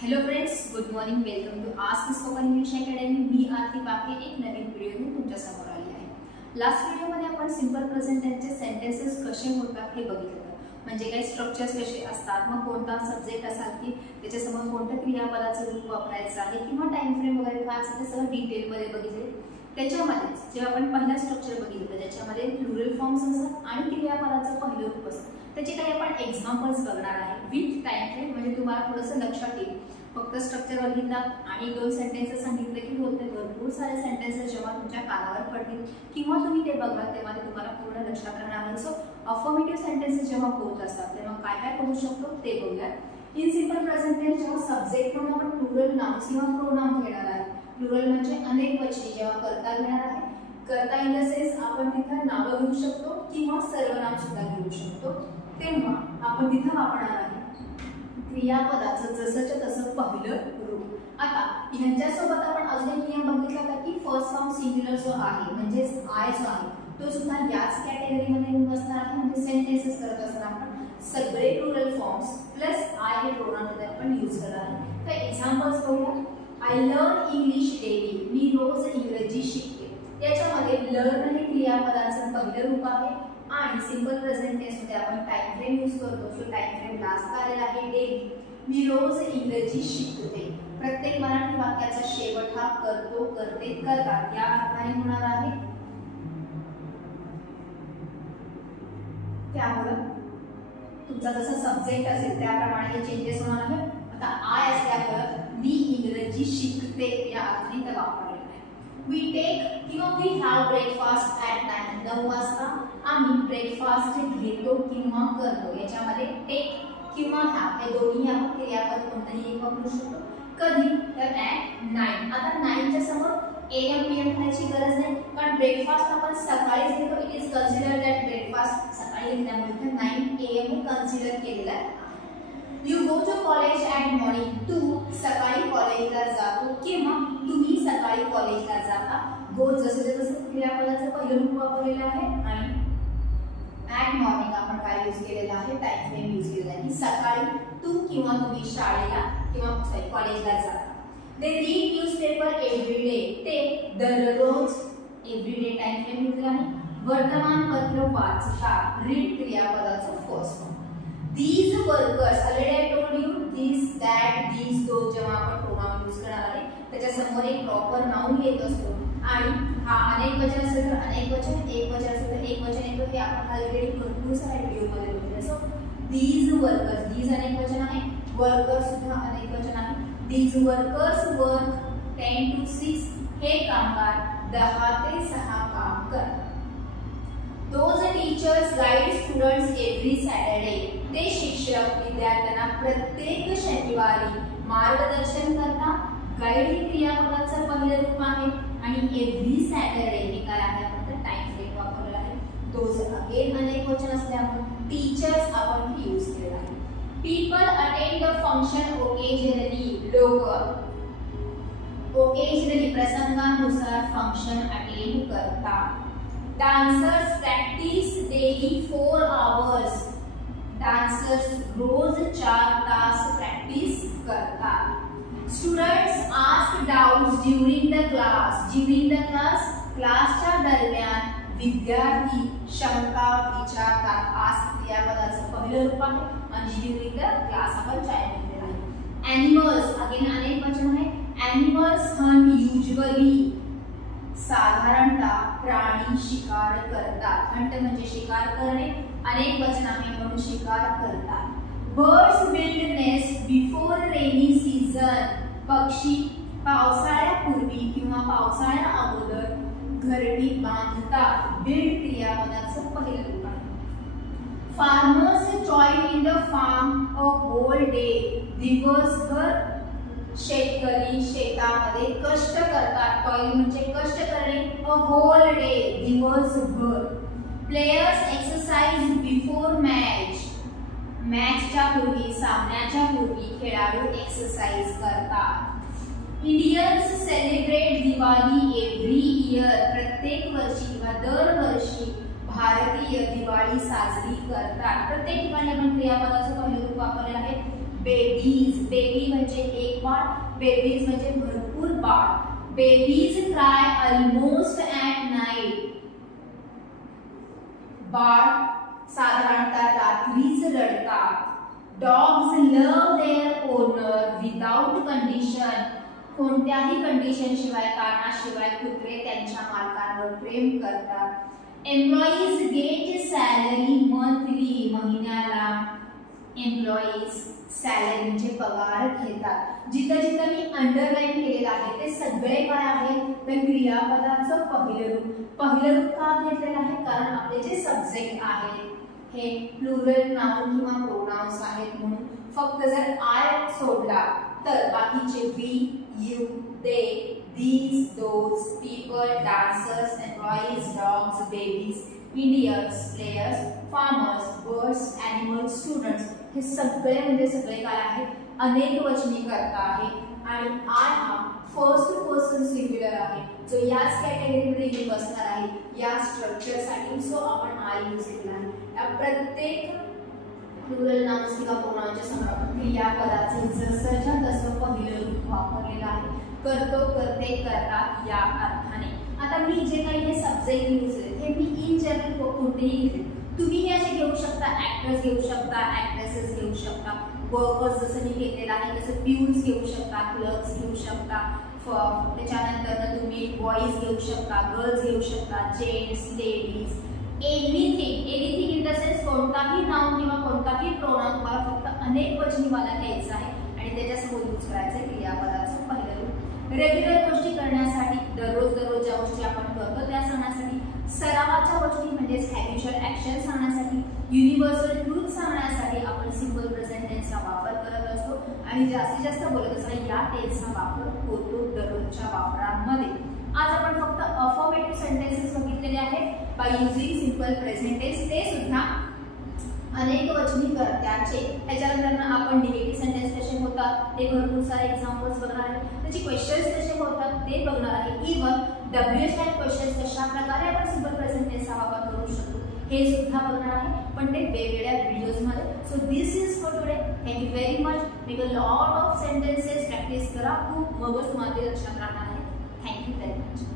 Hello friends, good morning. Welcome to ask spoken English academy. मी आरती पाके एक नवीन video घेऊन तुमच्या समोर आली आहे. लास्ट व्हिडिओमध्ये आपण सिंपल प्रेझेंट टेन्सचे सेंटेन्सेस कसे होतात हे बघितलं. म्हणजे काही स्ट्रक्चर्स कसे असतात, मग कोणता सब्जेक्ट असाल की त्याच्यासमोर कोणत्या क्रियापदाचं रूप वापरायचं आहे किंवा टाइम फ्रेम वगैरे काय असतं ते सगळं डिटेलमध्ये बघितले. त्याच्यामध्ये जेव्हा आपण पहिला स्ट्रक्चर बघितलं ज्याच्यामध्ये प्लुरल फॉर्म्स असतात आणि क्रियापदाचं पहिलं रूप असतं, त्याचे काही आपण एक्झाम्पल्स बघणार आहे विथ टाइम फ्रेम. म्हणजे तुम्हाला थोडंसं लक्षात येईल. फक्त स्ट्रक्चर बघितला आणि दोन सेंटेन्सेस सांगितले की होते. भरपूर सारे सेंटेन्सेस जेव्हा तुमच्या कानावर पडतील किंवा तुम्ही ते बघाल तेव्हा ते तुम्हाला पूर्ण लक्षात राहणार आहे. सो अफर्मेटिव्ह सेंटेन्सेस जेव्हा होत असतात तेव्हा काय काय करू शकतो ते बघूया. इन सिंपल प्रेझेंट टेन्स जेव्हा सब्जेक्ट म्हणून आपण प्लुरल नाउन्स किंवा प्रोनाउन घेणार आहे. प्लुरल म्हणजे अनेक वचने जेव्हा करता घेणार आहे. करता इन द सेन्स आपण तिथे नावं घेऊ शकतो किंवा सर्वनाम सुद्धा घेऊ शकतो. तेव्हा आपण तिथे वापरणार आहे क्रियापदाचं जसंच्या तसं पहिलं रूप. आता ह्यांच्यासोबत आपण अजून एक नियम बघितला होता की फर्स्ट फॉर्म सिंग्युलर जो आहे म्हणजेच आय जो आहे तो सुद्धा याच कॅटेगरीमध्ये बसणार आहे. म्हणजे सेंटेन्सेस करत असताना आपण सगळे प्लुरल फॉर्म्स प्लस आय हे प्रोनाउन आपण यूज करणार आहे. तर एक्झाम्पल्स बघूया. I learn English daily. मी रोज इंग्रजी शिकते. याच्यामध्ये लर्न हे क्रियापदाचं पहिलं रूप आहे आणि सिंपल प्रेझेंट टेन्स मध्ये आपण टाइम फ्रेम यूज करतो. सो टाइम फ्रेम लास्ट आलेला आहे डेली. मी रोज इंग्रजी शिकते. प्रत्येक मराठी वाक्याचा शेवट हा करतो, करते, करतात या अर्थाने होणार आहे. त्यामुळे तुमचा जसा सब्जेक्ट असेल त्याप्रमाणे हे चेंजेस होणार आहे. आता आय असल्यामुळे मी इंग्रजी शिकते या अर्थाने ते वापरलेलं आहे. वी टेक किंवा वी हॅव ब्रेकफास्ट ॲट 9 वाजता आम्ही ब्रेकफास्ट घेतो किंवा करतो. याच्यामध्ये टेक किंवा हॅव हे दोन्ही आपण क्रियापद कोणतेही एक वापरू शकतो. कधी तर ॲट 9. आता 9 च्या समोर AM PM खायची गरज नाही कारण ब्रेकफास्ट आपण सकाळीच घेतो. It is considered that breakfast सकाळी घेतल्यामुळे 9 AM हे कन्सिडर केलेलं आहे. You go to college at morning. तू सकाळी कॉलेजला जातो किंवा तुम्ही सकाळी कॉलेजला जाता. गो जसं क्रियापदाचं पहिलं रूप वापरलेलं आहे आणि ॲट मॉर्निंग आपण काय यूज केलेलं आहे टाइम फ्रेम यूज केलेला आहे की सकाळी तू किंवा तुम्ही शाळेला किंवा कॉलेजला जाता. They read newspaper every day. ते दररोज एव्हरीडे टाइम फ्रेम घेतला आहे. वर्तमानपत्र वाचतात. रीड क्रियापदाचं first form. These workers already I told you this that these those जेव्हा आपण प्रोनाउन यूज करणार आहे त्याच्या समोर एक प्रॉपर नाउन येत असतो आणि हा अनेक वचन असेल तर अनेक वचन, एक वचन असेल तर एक वचन येतो. हे आपण ऑलरेडी भरपूर साऱ्या व्हिडिओमध्ये बघितलं. सो these workers, these अनेक वचन आहे, वर्कर्स सुद्धा अनेक वचन आहे. These workers work 10 to 6. हे कामगार 10 ते 6 काम करतात. Those teachers guide students every Saturday. ते शिक्षक विद्यार्थ्यांना प्रत्येक शनिवारी मार्गदर्शन करतात. गाईड हे क्रियापदाचं पहिलं रूप आहे आणि एव्हरी सॅटरडे हे काय आहे आपण टाइम फ्रेम वापरलेला आहे. दोज अगेन अनेक वचन असल्यामुळे टीचर्स आपण यूज केलेला आहे. People attend the function occasionally. लोक ओकेजनली प्रसंगानुसार फंक्शन अटेंड करतात. Dancers practice daily 4 hours. Dancers रोज 4 तास प्रॅक्टिस करतात. Students ask doubts during the class. During the class क्लासच्या दरम्यान विद्यार्थी शंका विचारतात. आस्क क्रियापदाचं पहिलं रूप आहे आणि ड्यूरिंग द क्लास आपण टाइम दिलेला आहे. एनिमल्स अगेन अनेक वचन आहे. Animals Hunt usually. साधारणतः प्राणी शिकार करतात. हंट म्हणजे शिकार करणे. अनेक वचन आहे म्हणून शिकार करतात. Birds build nest before rainy season. पक्षी पावसाळ्यापूर्वी किंवा पावसाळ्या अगोदर घरटी बांधतात. बिल्ड क्रियापदाचं पहिलं रूप आहे. Farmers join in the farm a whole day. दिवसभर शेतकरी शेतामध्ये कष्ट करतात. टॉईल म्हणजे कष्ट करणे. अ होल डे दिवसभर. Players exercise before match. मॅचच्या पूर्वी सामन्याच्या पूर्वी खेळाडू एक्सरसाइज करतात. Indians celebrate Diwali every year. प्रत्येक वर्षी किंवा दरवर्षी भारतीय दिवाळी साजरी करतात. प्रत्येक ठिकाणी आपण क्रियापदाचं पहिलं रूप वापरलेलं आहे. बेबीज, बेबी म्हणजे एक बाळ, बेबीज म्हणजे भरपूर बाळ. Babies cry almost at night. बाळ साधारणतः रात्रीच रडतात. Dogs love their owner without condition. कोणत्याही कंडिशन शिवाय, कारणाशिवाय कुत्रे त्यांच्या मालकांवर प्रेम करतात. Employees get salary monthly. महिन्याला एम्प्लॉईज सॅलरी म्हणजे पगार घेतात. जिथं जिथं मी अंडरलाईन केलेलं आहे ते सगळे काय आहे, तर क्रियापदाचं पहिलं रूप. पहिलं रूप का घेतलेलं आहे, कारण आपले जे सब्जेक्ट आहेत हे प्लुरल नाउन किंवा प्रोनाउन्स आहेत, म्हणून फक्त जर आय सोडला तर बाकीचे we, you, they, these, those, people, dancers, employees, dogs, babies, Indians, players, farmers, birds, animals, students हे सगळे म्हणजे सगळे काय आहे, अनेक वचनी कर्ता आहे. आणि आय हा फर्स्ट पर्सन सिंग्युलर आहे, जो याच कॅटेगरीमध्ये येऊन बसणार आहे या स्ट्रक्चरसाठी. सो आपण आय यूज केला आहे. या प्रत्येक प्लुरल नाउन्स किंवा प्रोनाउनच्या संदर्भात क्रियापदाचे जसंच्या तसं पहिलं रूप वापरलेलं आहे. करतो, करते, करतात या अर्थाने. आता मी जे काही हे सब्जेक्ट यूज केले हे मी इन जनरल कोणतेही घेतले. तुम्ही हे असे घेऊ शकता, ऍक्टर्स घेऊ शकता, ऍक्ट्रेसेस घेऊ शकता, वर्कर्स जसं मी घेतलेलं आहे तसं प्यून्स घेऊ शकता, क्लर्क्स घेऊ शकता. त्याच्यानंतर तुम्ही बॉईज घेऊ शकता, गर्ल्स घेऊ शकता, gents, ladies, anything. Anything in the sense कोणताही नाउन किंवा कोणताही प्रोनाउन तुम्हाला फक्त अनेक वचनीवाला घ्यायचा आहे आणि त्याच्यासमोर यूज करायचं क्रियापदाचं पहिलं रूप. रेग्युलर गोष्टी करण्यासाठी, दररोज ज्या गोष्टी आपण करतो त्या सांगण्यासाठी, सरावाच्या गोष्टी म्हणजेच हॅबिच्युअल ऍक्शन सांगण्यासाठी, युनिव्हर्सल ट्रूथ सांगण्यासाठी आपण सिंपल प्रेझेंट टेन्सचा वापर करत असतो. आणि जास्तीत जास्त बोलत असताना या टेन्सचा वापर होतो दररोजच्या वापरामध्ये. आज आपण फक्त अफर्मेटिव्ह सेंटेन्सेस बघितलेले आहेत by using simple present tense, ते सुद्धा अनेक वचनी कर्त्याचे. त्याच्यानंतर आपण निगेटिव्ह सेंटेन्स कसे होतात ते भरपूर सारे एक्झाम्पल्स बघणार आहे, त्याचे क्वेश्चन्स कसे होतात ते बघणार आहे. इव्हन WH टाइप क्वेश्चन्स कशा प्रकारे आपण सिंपल प्रेझेंट टेन्सचा वापर करू शकतो हे सुद्धा बघणार आहे, पण ते वेगवेगळ्या व्हिडिओजमध्ये. So this is for today. Thank you very much. Make a lot of sentences practice करा खूप, मगच तुम्हाला ते लक्षात राहणार आहे. Thank you very much.